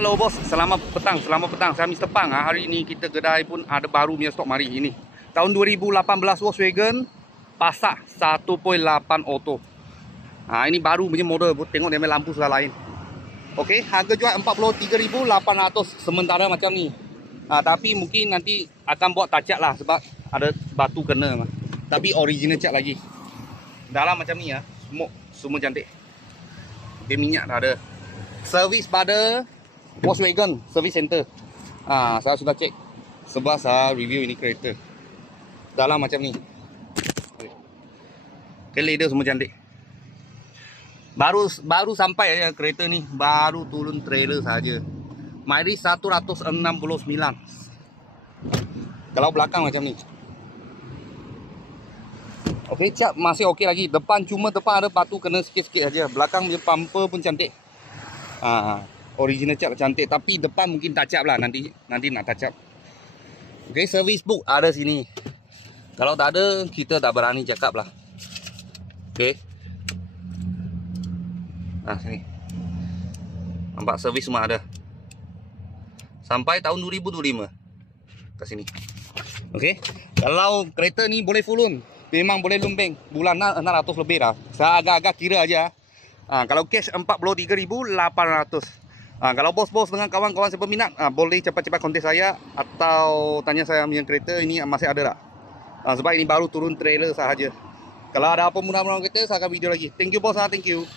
Hello bos, selamat petang. Saya Mr. Pang. Hari ini kita kedai pun ada baru punya stok mari ini. Tahun 2018 Volkswagen Passat 1.8 auto. Ini baru punya model, tengok dia punya lampu sudah lain. Okey, harga jual 43,800 sementara macam ni. Tapi mungkin nanti akan buat touch up lah sebab ada batu kena. Tapi original cat lagi. Dalam macam ni ya, semua cantik. Dia minyak dah ada. Servis pada Volkswagen Service Center. Saya sudah cek sebab saya review ini kereta. Dalam macam ni. Okay, leather semua cantik. Baru sampai ya kereta ni, baru turun trailer saja. Mileage 169. Kalau belakang macam ni. Okey, cat masih okey lagi. Depan ada batu kena sikit-sikit aja. Belakang punya bumper pun cantik. Original cat cantik, tapi depan mungkin touch up lah, nanti nak touch up. Okey, service book ada sini. Kalau tak ada, kita tak berani cakap lah. Okey. Sini. Nampak servis semua ada. Sampai tahun 2025. Kat sini. Okey. Kalau kereta ni boleh full loan, memang boleh lumbeng. Bulan 600 lebih dah. Saya agak-agak kira aja. Kalau cash 43,800. Kalau bos-bos dengan kawan-kawan saya berminat, boleh cepat-cepat kontak saya atau tanya saya yang kereta ini masih ada tak. Sebab ini baru turun trailer sahaja. Kalau ada apa murah-murah kereta, saya akan video lagi. Thank you bos, thank you.